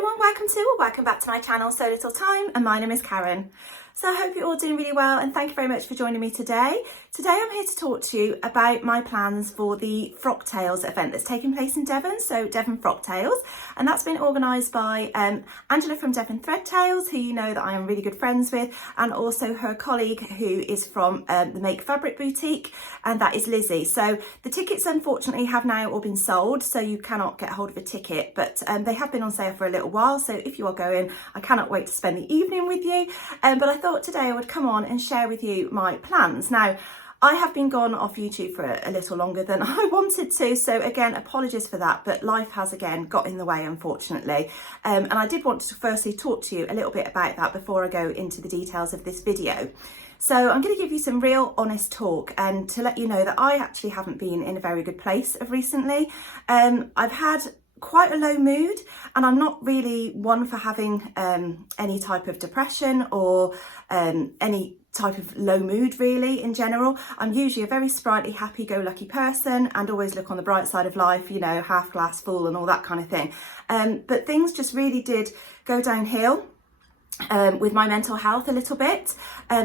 everyone, welcome back to my channel, So Little Time, and my name is Karen. So I hope you're all doing really well, and thank you very much for joining me today. Today I'm here to talk to you about my plans for the Frocktails event that's taking place in Devon, so Devon Frocktails, and that's been organised by Angela from Devon Frocktails, who you know that I am really good friends with, and also her colleague who is from the Make Fabric boutique, and that is Lizzie. So the tickets unfortunately have now all been sold, so you cannot get hold of a ticket, but they have been on sale for a little while, so if you are going, I cannot wait to spend the evening with you. But I thought today I would come on and share with you my plans. Now, I have been gone off YouTube for a little longer than I wanted to, so again, apologies for that, but life has again got in the way, unfortunately. And I did want to firstly talk to you a little bit about that before I go into the details of this video. So I'm going to give you some real honest talk and to let you know that I actually haven't been in a very good place of recently. I've had quite a low mood, and I'm not really one for having any type of depression or any type of low mood really in general. I'm usually a very sprightly, happy-go-lucky person and always look on the bright side of life, you know, half glass full and all that kind of thing. But things just really did go downhill with my mental health a little bit.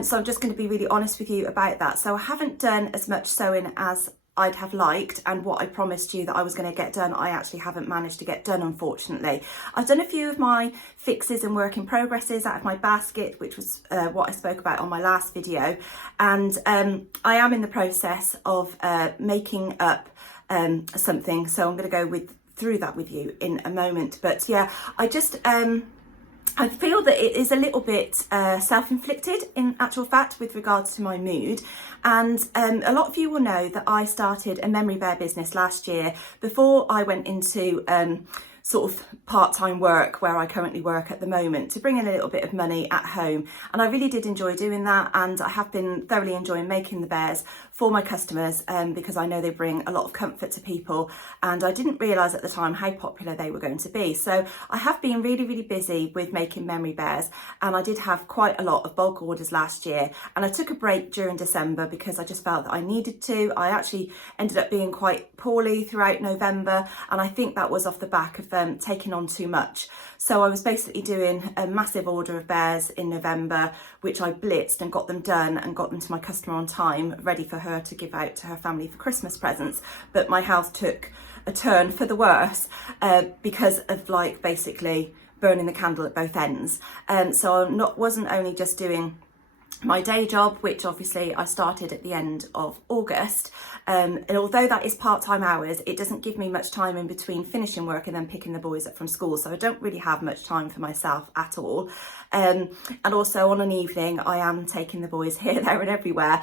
So I'm just going to be really honest with you about that. So I haven't done as much sewing as I'd have liked, and what I promised you that I was going to get done, I actually haven't managed to get done, unfortunately. I've done a few of my fixes and work in progresses out of my basket, which was what I spoke about on my last video, and I am in the process of making up something, so I'm going to go through that with you in a moment. But yeah, I feel that it is a little bit self-inflicted in actual fact with regards to my mood, and a lot of you will know that I started a memory bear business last year before I went into sort of part-time work where I currently work at the moment, to bring in a little bit of money at home, and I really did enjoy doing that, and I have been thoroughly enjoying making the bears for my customers because I know they bring a lot of comfort to people, and I didn't realise at the time how popular they were going to be. So I have been really busy with making memory bears, and I did have quite a lot of bulk orders last year, and I took a break during December because I just felt that I needed to. I actually ended up being quite poorly throughout November, and I think that was off the back of taking on too much. So I was basically doing a massive order of bears in November, which I blitzed and got them done and got them to my customer on time, ready for her to give out to her family for Christmas presents. But my health took a turn for the worse because of like basically burning the candle at both ends. So I wasn't only just doing my day job, which obviously I started at the end of August, and although that is part-time hours, it doesn't give me much time in between finishing work and then picking the boys up from school, so I don't really have much time for myself at all. And also on an evening I am taking the boys here, there and everywhere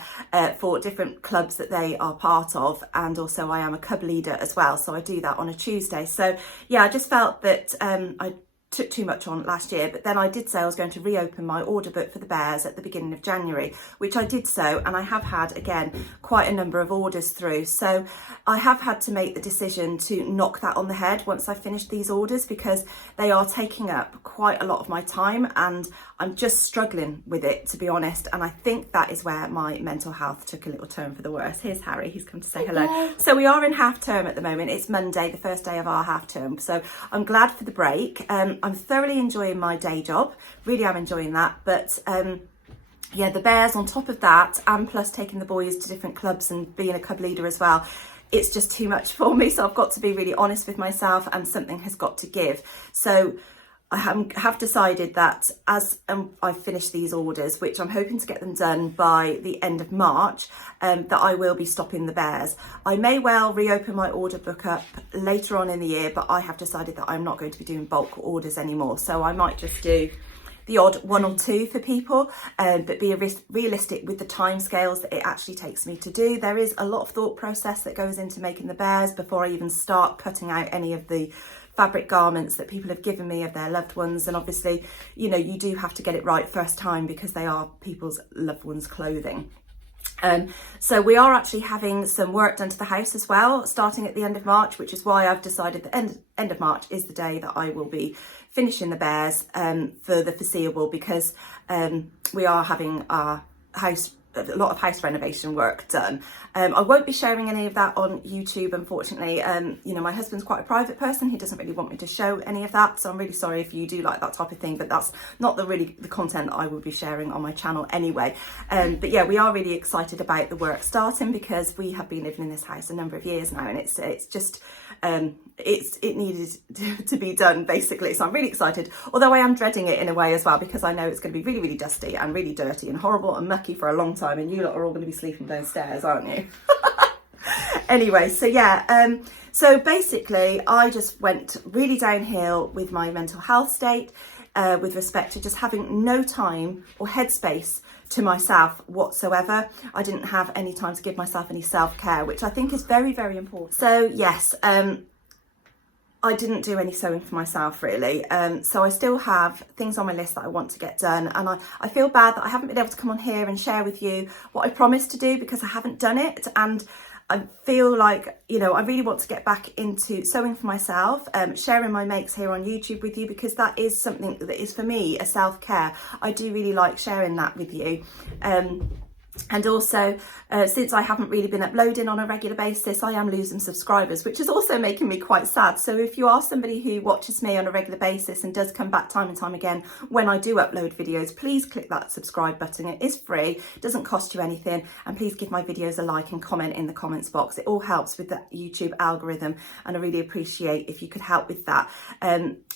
for different clubs that they are part of, and also I am a club leader as well, so I do that on a Tuesday. So yeah, I just felt that I took too much on last year, but then I did say I was going to reopen my order book for the bears at the beginning of January, which I did so, and I have had again quite a number of orders through. So I have had to make the decision to knock that on the head once I finished these orders, because they are taking up quite a lot of my time and I'm just struggling with it, to be honest, and I think that is where my mental health took a little turn for the worse. Here's Harry, he's come to say hello. So we are in half term at the moment. It's Monday, the first day of our half term, so I'm glad for the break. I'm thoroughly enjoying my day job, really am enjoying that, but yeah, the bears on top of that, and plus taking the boys to different clubs and being a club leader as well, it's just too much for me. So I've got to be really honest with myself, and something has got to give. So I have decided that as I finish these orders, which I'm hoping to get them done by the end of March, that I will be stopping the bears. I may well reopen my order book up later on in the year, but I have decided that I'm not going to be doing bulk orders anymore. So I might just do the odd one or two for people, but be realistic with the timescales that it actually takes me to do. There is a lot of thought process that goes into making the bears before I even start cutting out any of the fabric garments that people have given me of their loved ones, and obviously, you know, you do have to get it right first time because they are people's loved ones' clothing. So we are actually having some work done to the house as well, starting at the end of March, which is why I've decided that end of March is the day that I will be finishing the bears for the foreseeable, because we are having our house a lot of house renovation work done. I won't be sharing any of that on YouTube, unfortunately. You know, my husband's quite a private person. He doesn't really want me to show any of that. So I'm really sorry if you do like that type of thing, but that's not the content that I will be sharing on my channel anyway. But yeah, we are really excited about the work starting, because we have been living in this house a number of years now, and it's just, it needed to be done basically. So I'm really excited, although I am dreading it in a way as well, because I know it's going to be really, really dusty and really dirty and horrible and mucky for a long time, and you lot are all going to be sleeping downstairs, aren't you? Anyway, so yeah, so basically I just went really downhill with my mental health state, with respect to just having no time or headspace to myself whatsoever. I didn't have any time to give myself any self-care, which I think is very, very important. So yes, I didn't do any sewing for myself really. So I still have things on my list that I want to get done, and I feel bad that I haven't been able to come on here and share with you what I promised to do, because I haven't done it. And I feel like, you know, I really want to get back into sewing for myself, sharing my makes here on YouTube with you, because that is something that is for me a self-care. I do really like sharing that with you. And also, since I haven't really been uploading on a regular basis, I am losing subscribers, which is also making me quite sad. So if you are somebody who watches me on a regular basis and does come back time and time again when I do upload videos, please click that subscribe button. It is free, it doesn't cost you anything, and please give my videos a like and comment in the comments box. It all helps with the YouTube algorithm, and I really appreciate if you could help with that.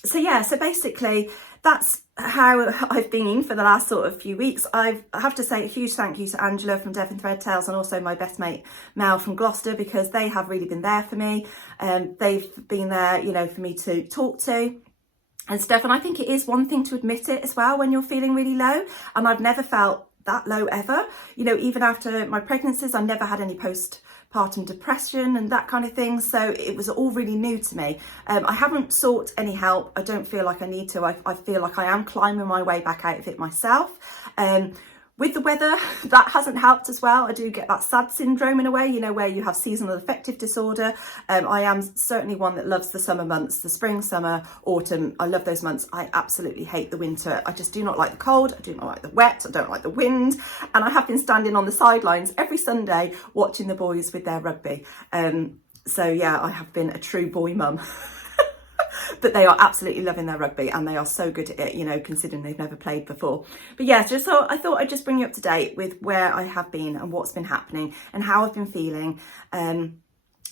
So yeah, so basically that's how I've been for the last sort of few weeks. I have to say a huge thank you to Angela from Devon Frocktails, and also my best mate Mel from Gloucester, because they have really been there for me. They've been there, you know, for me to talk to and stuff. And I think it is one thing to admit it as well when you're feeling really low. And I've never felt that low ever. You know, even after my pregnancies, I never had any postpartum depression and that kind of thing. So it was all really new to me. I haven't sought any help. I don't feel like I need to. I feel like I am climbing my way back out of it myself. With the weather, that hasn't helped as well. I do get that sad syndrome in a way, you know, where you have seasonal affective disorder. I am certainly one that loves the summer months, the spring, summer, autumn. I love those months. I absolutely hate the winter. I just do not like the cold. I do not like the wet. I don't like the wind. And I have been standing on the sidelines every Sunday watching the boys with their rugby. So yeah, I have been a true boy mum. But they are absolutely loving their rugby, and they are so good at it, you know, considering they've never played before. But yeah, just so I thought I'd just bring you up to date with where I have been and what's been happening and how I've been feeling. And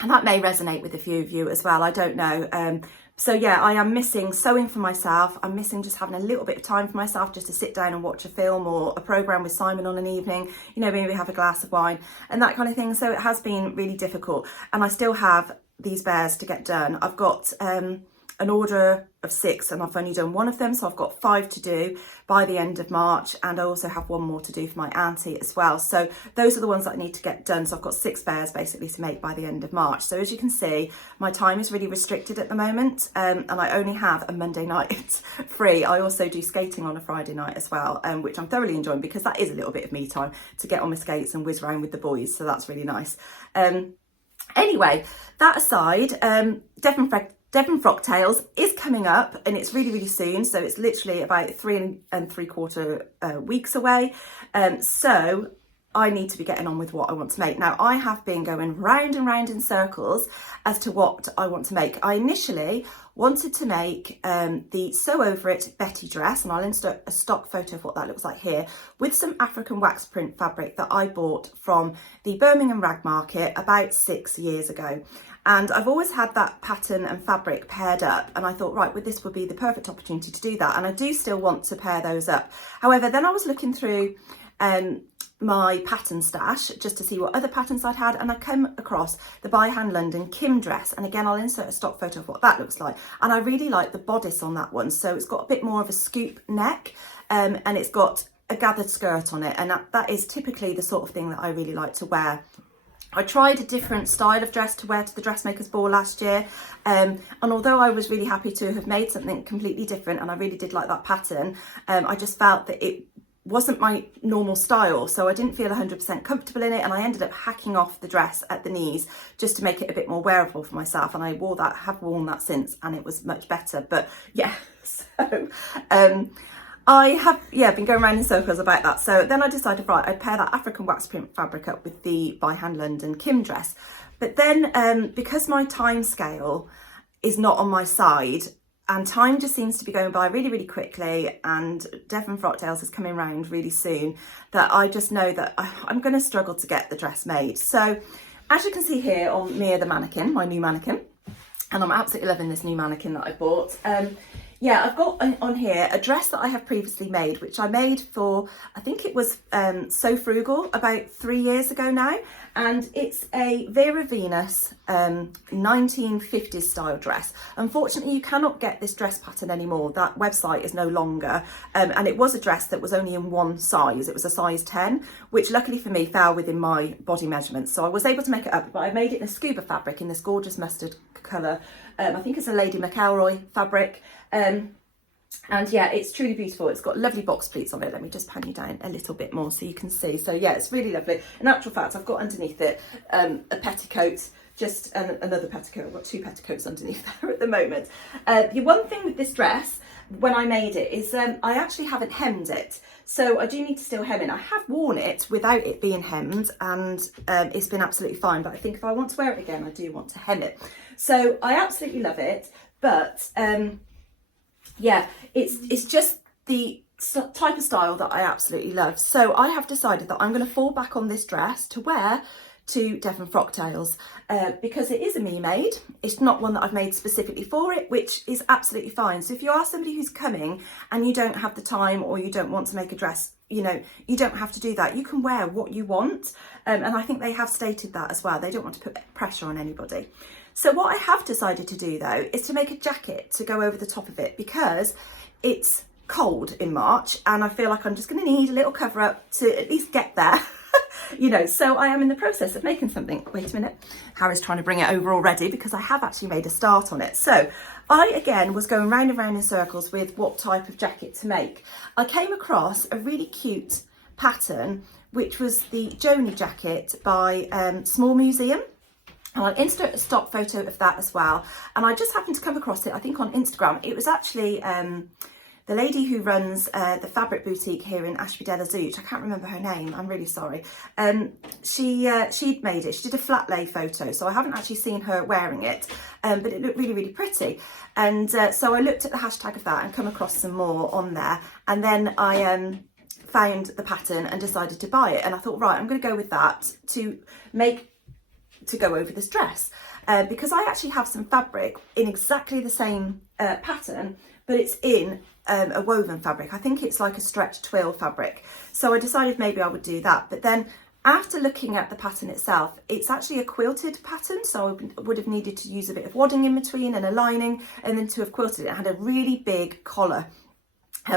that may resonate with a few of you as well, I don't know. So yeah, I am missing sewing for myself. I'm missing just having a little bit of time for myself, just to sit down and watch a film or a programme with Simon on an evening, you know, maybe have a glass of wine and that kind of thing. So it has been really difficult, and I still have these bears to get done. I've got an order of 6, and I've only done one of them, so I've got 5 to do by the end of March, and I also have one more to do for my auntie as well. So those are the ones that I need to get done. So I've got 6 bears basically to make by the end of March. So as you can see, my time is really restricted at the moment, and I only have a Monday night free. I also do skating on a Friday night as well, which I'm thoroughly enjoying, because that is a little bit of me time to get on my skates and whiz around with the boys, so that's really nice. Anyway, that aside, Devon Frocktails is coming up, and it's really, really soon. So it's literally about 3 3/4 weeks away. So I need to be getting on with what I want to make. Now, I have been going round and round in circles as to what I want to make. I initially wanted to make the Sew Over It Betty dress, and I'll insert a stock photo of what that looks like here, with some African wax print fabric that I bought from the Birmingham Rag Market about 6 years ago. And I've always had that pattern and fabric paired up, and I thought, right, well, this would be the perfect opportunity to do that. And I do still want to pair those up. However, then I was looking through my pattern stash just to see what other patterns I'd had, and I came across the By Hand London Kim dress, and again I'll insert a stock photo of what that looks like. And I really like the bodice on that one, so it's got a bit more of a scoop neck, and it's got a gathered skirt on it, and that is typically the sort of thing that I really like to wear. I tried a different style of dress to wear to the Dressmakers Ball last year, and although I was really happy to have made something completely different, and I really did like that pattern, I just felt that it wasn't my normal style, so I didn't feel 100% comfortable in it, and I ended up hacking off the dress at the knees just to make it a bit more wearable for myself, and I have worn that since, and it was much better. But yeah, so I have, yeah, been going around in circles about that. So then I decided, right, I'd pair that African wax print fabric up with the By Hand London Kim dress. But then because my time scale is not on my side, and time just seems to be going by really, really quickly, and Devon Frocktails is coming round really soon, that I just know that I'm going to struggle to get the dress made. So as you can see here on Mia the mannequin, my new mannequin, and I'm absolutely loving this new mannequin that I bought. Yeah, I've got on here a dress that I have previously made, which I made for, I think it was So Frugal about 3 years ago now. And it's a Vera Venus 1950s style dress. Unfortunately, you cannot get this dress pattern anymore. That website is no longer. And it was a dress that was only in one size. It was a size 10, which luckily for me fell within my body measurements. So I was able to make it up, but I made it in a scuba fabric in this gorgeous mustard colour. I think it's a Lady McElroy fabric. And yeah, it's truly beautiful. It's got lovely box pleats on it. Let me just pan you down a little bit more so you can see. So yeah, it's really lovely. In actual fact, I've got underneath it a petticoat, just another petticoat. I've got 2 petticoats underneath there at the moment. The one thing with this dress, when I made it, is I actually haven't hemmed it. So I do need to still hem it. I have worn it without it being hemmed, and it's been absolutely fine. But I think if I want to wear it again, I do want to hem it. So I absolutely love it. But yeah, it's just the type of style that I absolutely love. So I have decided that I'm going to fall back on this dress to wear to Devon Frocktails because it is a me made. It's not one that I've made specifically for it, which is absolutely fine. So if you are somebody who's coming and you don't have the time, or you don't want to make a dress, you know, you don't have to do that. You can wear what you want. And I think they have stated that as well. They don't want to put pressure on anybody. So what I have decided to do though is to make a jacket to go over the top of it, because it's cold in March and I feel like I'm just going to need a little cover up to at least get there. You know, so I am in the process of making something. Wait a minute, Harry's trying to bring it over already, because I have actually made a start on it. So I again was going round and round in circles with what type of jacket to make. I came across a really cute pattern, which was the Joni jacket by Small Museum. And I'll insert a stock photo of that as well. And I just happened to come across it, I think on Instagram. It was actually the lady who runs the fabric boutique here in Ashby-de-la-Zouch. I can't remember her name, I'm really sorry. She'd made it, she did a flat lay photo. So I haven't actually seen her wearing it, but it looked really, really pretty. And so I looked at the hashtag of that and come across some more on there. And then I found the pattern and decided to buy it. And I thought, right, I'm gonna go with that to go over this dress, because I actually have some fabric in exactly the same pattern, but it's in a woven fabric. I think it's like a stretch twill fabric. So I decided maybe I would do that. But then after looking at the pattern itself, it's actually a quilted pattern. So I would have needed to use a bit of wadding in between and a lining, and then to have quilted it. It had a really big collar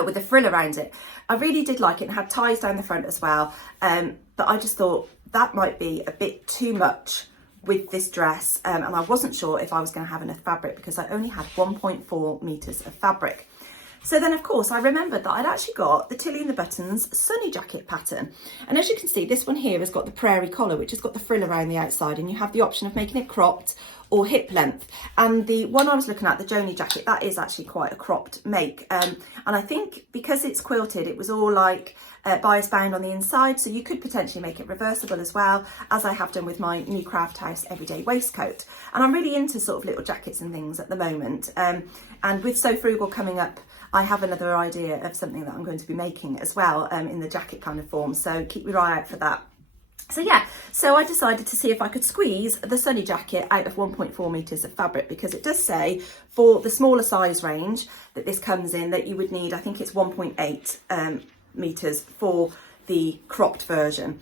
with a frill around it. I really did like it, and had ties down the front as well. But I just thought that might be a bit too much with this dress, and I wasn't sure if I was going to have enough fabric, because I only had 1.4 meters of fabric. So then of course I remembered that I'd actually got the Tilly and the Buttons Sonny jacket pattern, and as you can see, this one here has got the prairie collar, which has got the frill around the outside, and you have the option of making it cropped or hip length. And the one I was looking at, the Joni jacket, that is actually quite a cropped make, and I think because it's quilted, it was all like bias bound on the inside, so you could potentially make it reversible as well, as I have done with my new Craft House everyday waistcoat. And I'm really into sort of little jackets and things at the moment, and with So Frugal coming up, I have another idea of something that I'm going to be making as well, in the jacket kind of form, so keep your eye out for that. So yeah, so I decided to see if I could squeeze the Sonny jacket out of 1.4 meters of fabric, because it does say for the smaller size range that this comes in, that you would need, I think it's 1.8 meters for the cropped version.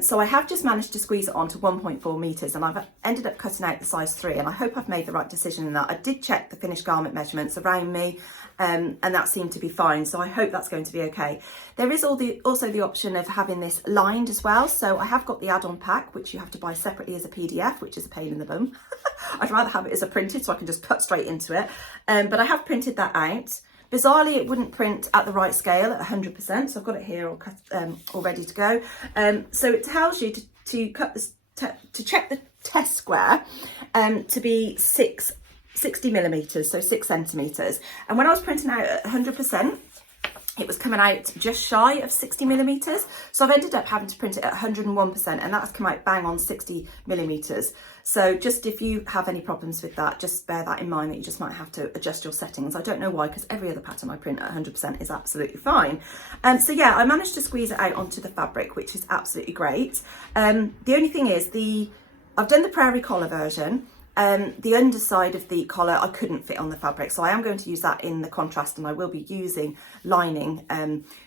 So I have just managed to squeeze it onto 1.4 meters, and I've ended up cutting out the size 3, and I hope I've made the right decision in that. I did check the finished garment measurements around me, and that seemed to be fine, so I hope that's going to be okay. There is also the option of having this lined as well, so I have got the add-on pack, which you have to buy separately as a PDF, which is a pain in the bum. I'd rather have it as a printed, so I can just cut straight into it, but I have printed that out. Bizarrely, it wouldn't print at the right scale at 100%, so I've got it here all cut, all ready to go. So it tells you to cut this, to check the test square to be 60 millimeters, so 6 centimeters. And when I was printing out at 100%, it was coming out just shy of 60mm. So I've ended up having to print it at 101%, and that's come out bang on 60mm. So just if you have any problems with that, just bear that in mind, that you just might have to adjust your settings. I don't know why, because every other pattern I print at 100% is absolutely fine. So yeah, I managed to squeeze it out onto the fabric, which is absolutely great. The only thing is, I've done the prairie collar version. The underside of the collar I couldn't fit on the fabric, so I am going to use that in the contrast, and I will be using lining,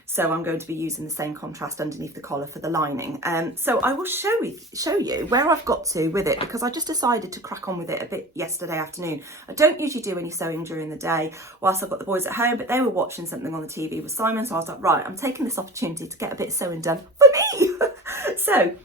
so I'm going to be using the same contrast underneath the collar for the lining. So I will show you where I've got to with it, because I just decided to crack on with it a bit yesterday afternoon. I don't usually do any sewing during the day whilst I've got the boys at home, but they were watching something on the TV with Simon, so I was like, right, I'm taking this opportunity to get a bit of sewing done for me. So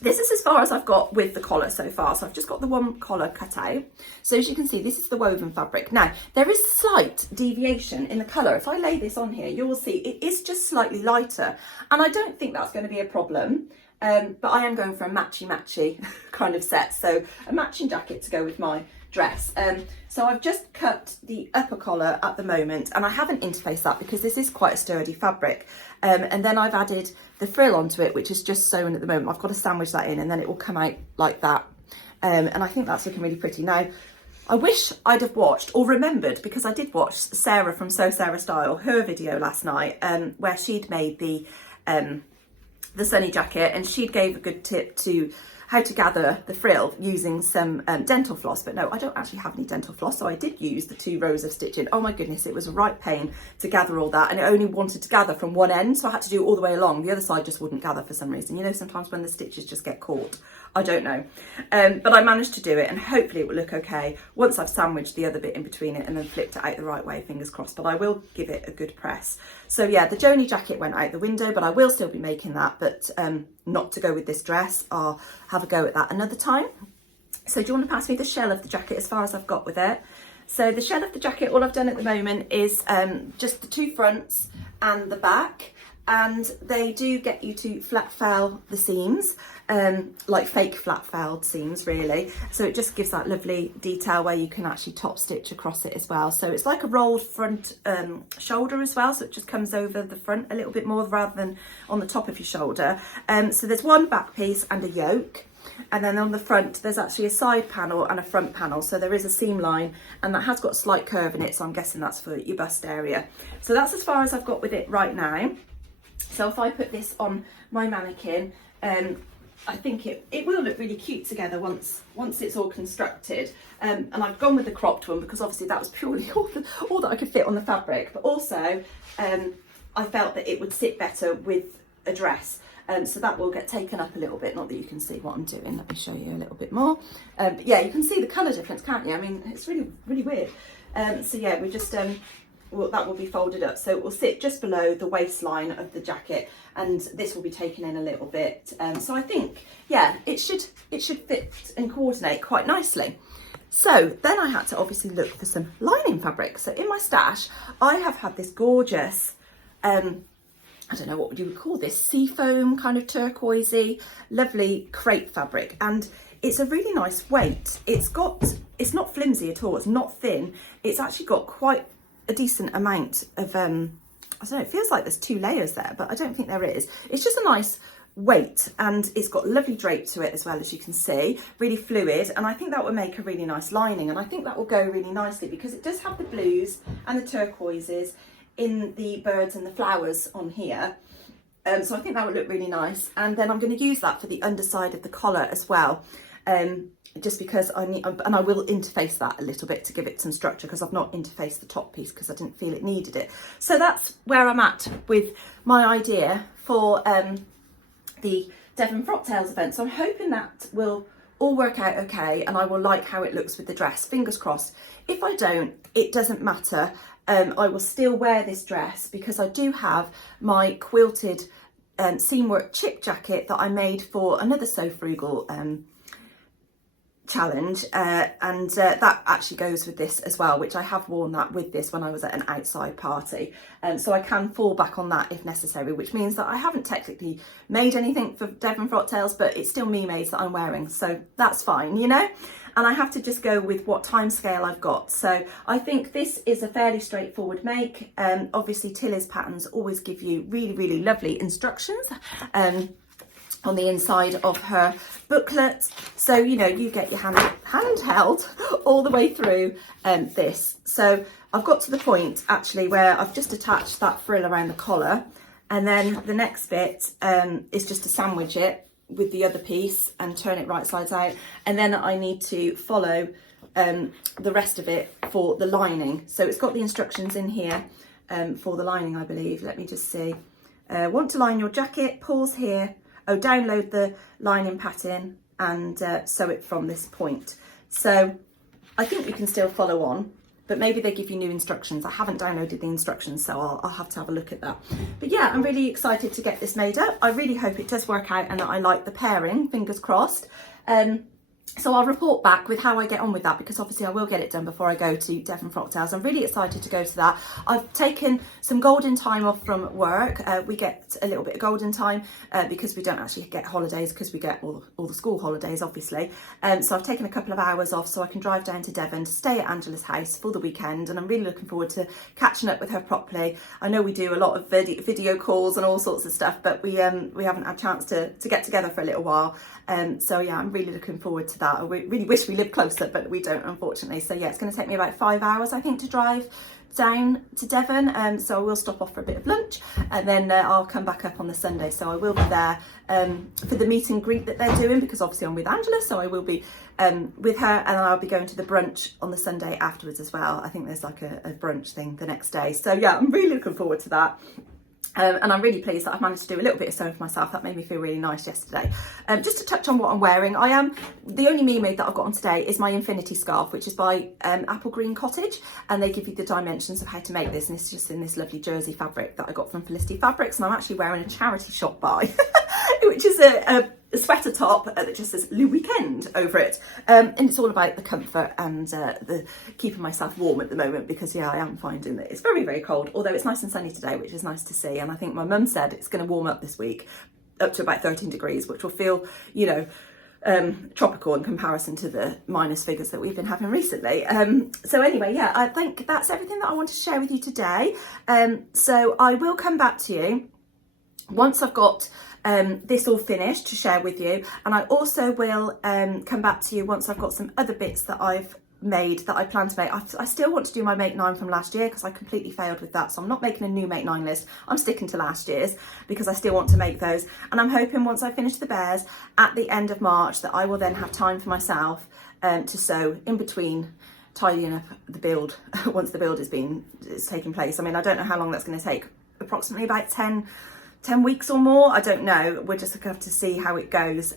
this is as far as I've got with the collar so far. So I've just got the one collar cut out. So as you can see, this is the woven fabric. Now, there is slight deviation in the colour. If I lay this on here, you will see it is just slightly lighter. And I don't think that's going to be a problem. But I am going for a matchy kind of set. So a matching jacket to go with my dress. So I've just cut the upper collar at the moment, and I haven't interfaced that because this is quite a sturdy fabric. And then I've added the frill onto it, which is just sewn at the moment. I've got to sandwich that in, and then it will come out like that. And I think that's looking really pretty. Now, I wish I'd have watched or remembered, because I did watch Sarah from Sewcial Style, her video last night, where she'd made the Sonny jacket, and she gave a good tip to how to gather the frill using some dental floss. But no, I don't actually have any dental floss, so I did use the 2 rows of stitching. Oh my goodness, it was a right pain to gather all that, and it only wanted to gather from one end, so I had to do it all the way along. The other side just wouldn't gather for some reason. You know, sometimes when the stitches just get caught, I don't know. But I managed to do it, and hopefully it will look okay once I've sandwiched the other bit in between it and then flipped it out the right way, fingers crossed. But I will give it a good press. So yeah, the Joni jacket went out the window, but I will still be making that, but not to go with this dress. I'll have a go at that another time. So do you want to pass me the shell of the jacket as far as I've got with it? So the shell of the jacket, all I've done at the moment is just the 2 fronts and the back, and they do get you to flat foul the seams, like fake flat fouled seams really. So it just gives that lovely detail where you can actually top stitch across it as well. So it's like a rolled front shoulder as well, so it just comes over the front a little bit more rather than on the top of your shoulder. So there's one back piece and a yoke, and then on the front there's actually a side panel and a front panel, so there is a seam line, and that has got a slight curve in it, so I'm guessing that's for your bust area. So that's as far as I've got with it right now. So if I put this on my mannequin, I think it will look really cute together once it's all constructed. And I've gone with the cropped one because obviously that was purely all that I could fit on the fabric, but also I felt that it would sit better with a dress. So that will get taken up a little bit, not that you can see what I'm doing. Let me show you a little bit more. But yeah, you can see the colour difference, can't you? I mean, it's really, really weird. So yeah, we just, well, that will be folded up, so it will sit just below the waistline of the jacket, and this will be taken in a little bit. So I think, yeah, it should fit and coordinate quite nicely. So then I had to obviously look for some lining fabric. So in my stash, I have had this gorgeous, I don't know what you would call this, seafoam kind of turquoisey, lovely crepe fabric, and it's a really nice weight. It's not flimsy at all. It's not thin. It's actually got quite a decent amount of, I don't know, it feels like there's 2 layers there, but I don't think there is. It's just a nice weight, and it's got lovely drape to it as well, as you can see, really fluid, and I think that would make a really nice lining, and I think that will go really nicely because it does have the blues and the turquoises in the birds and the flowers on here. So I think that would look really nice, and then I'm going to use that for the underside of the collar as well. Just because I need, and I will interface that a little bit to give it some structure, because I've not interfaced the top piece because I didn't feel it needed it. So that's where I'm at with my idea for the Devon Frocktails event. So I'm hoping that will all work out okay, and I will like how it looks with the dress, fingers crossed. If I don't, it doesn't matter. I will still wear this dress because I do have my quilted seam work chip jacket that I made for another Sew Frugal challenge, and that actually goes with this as well, which I have worn that with this when I was at an outside party, so I can fall back on that if necessary, which means that I haven't technically made anything for Devon Frocktails, but it's still me maids that I'm wearing, so that's fine, you know. and I have to just go with what time scale I've got. So I think this is a fairly straightforward make. Obviously Tilly's patterns always give you really, really lovely instructions on the inside of her booklet. So, you know, you get your handheld all the way through this. So I've got to the point actually where I've just attached that frill around the collar, and then the next bit is just to sandwich it with the other piece and turn it right sides out, and then I need to follow the rest of it for the lining. So it's got the instructions in here for the lining, I believe. Let me just see. Want to line your jacket, pause here. Oh, download the lining pattern and sew it from this point. So I think we can still follow on, but maybe they give you new instructions. I haven't downloaded the instructions, so I'll have to have a look at that. But yeah, I'm really excited to get this made up. I really hope it does work out and that I like the pairing, fingers crossed. So I'll report back with how I get on with that, because obviously I will get it done before I go to Devon Frocktails. I'm really excited to go to that. I've taken some golden time off from work. We get a little bit of golden time because we don't actually get holidays, because we get all the school holidays, obviously. So I've taken a couple of hours off so I can drive down to Devon to stay at Angela's house for the weekend, and I'm really looking forward to catching up with her properly. I know we do a lot of video calls and all sorts of stuff, but we haven't had a chance to get together for a little while. So yeah, I'm really looking forward to that. I really wish we lived closer, but we don't, unfortunately. So yeah, it's going to take me about 5 hours, I think, to drive down to Devon. So I will stop off for a bit of lunch, and then I'll come back up on the Sunday. So I will be there for the meet and greet that they're doing, because obviously I'm with Angela, so I will be with her, and I'll be going to the brunch on the Sunday afterwards as well. I think there's like a brunch thing the next day. So yeah, I'm really looking forward to that. And I'm really pleased that I've managed to do a little bit of sewing for myself. That made me feel really nice yesterday. Just to touch on what I'm wearing, the only me-made that I've got on today is my infinity scarf, which is by Apple Green Cottage, and they give you the dimensions of how to make this, and it's just in this lovely jersey fabric that I got from Felicity Fabrics, and I'm actually wearing a charity shop buy, which is a sweater top that just says Le Weekend over it, and it's all about the comfort and the keeping myself warm at the moment, because yeah, I am finding that it's very, very cold, although it's nice and sunny today, which is nice to see. And I think my mum said it's going to warm up this week up to about 13 degrees, which will feel, you know, tropical in comparison to the minus figures that we've been having recently. So anyway, yeah, I think that's everything that I want to share with you today. So I will come back to you once I've got this all finished to share with you, and I also will come back to you once I've got some other bits that I've made that I plan to make. I still want to do my make 9 from last year, because I completely failed with that, so I'm not making a new make 9 list. I'm sticking to last year's because I still want to make those, and I'm hoping once I finish the bears at the end of March that I will then have time for myself to sew in between tidying up the build once the build is taking place. I mean, I don't know how long that's going to take, approximately about 10 weeks or more, I don't know. We're just going to have to see how it goes.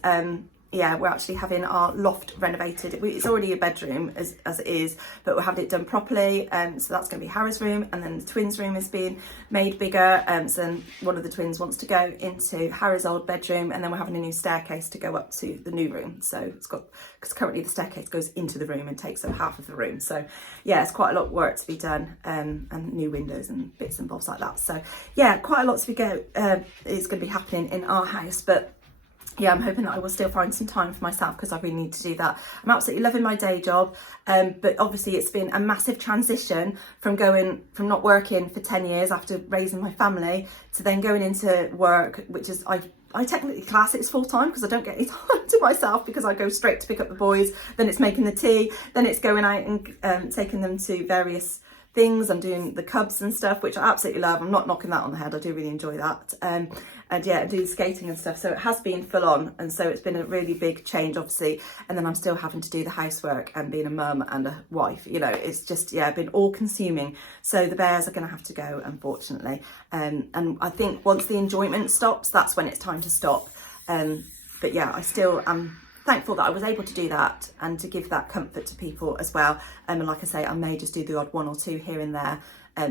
Yeah, we're actually having our loft renovated. It's already a bedroom as it is, but we're having it done properly. So that's going to be Harry's room, and then the twins' room is being made bigger. So then one of the twins wants to go into Harry's old bedroom, and then we're having a new staircase to go up to the new room. So it's got, because currently the staircase goes into the room and takes up half of the room. So yeah, it's quite a lot of work to be done, and new windows and bits and bobs like that. So yeah, quite a lot to is going to be happening in our house, but yeah, I'm hoping that I will still find some time for myself, because I really need to do that. I'm absolutely loving my day job, but obviously it's been a massive transition from not working for 10 years after raising my family to then going into work, which is, I technically class it as full-time, because I don't get any time to myself, because I go straight to pick up the boys, then it's making the tea, then it's going out and taking them to various things. I'm doing the cubs and stuff, which I absolutely love. I'm not knocking that on the head. I do really enjoy that. And yeah, I do skating and stuff. So it has been full on. And so it's been a really big change, obviously. And then I'm still having to do the housework and being a mum and a wife. You know, it's just, yeah, been all consuming. So the bears are going to have to go, unfortunately. And I think once the enjoyment stops, that's when it's time to stop. But yeah, I still am thankful that I was able to do that and to give that comfort to people as well. And like I say, I may just do the odd 1 or 2 here and there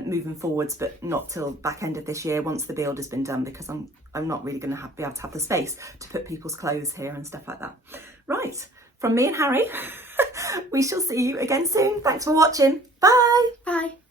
moving forwards, but not till back end of this year once the build has been done, because I'm not really going to be able to have the space to put people's clothes here and stuff like that. Right, from me and Harry, we shall see you again soon. Thanks for watching. Bye. Bye.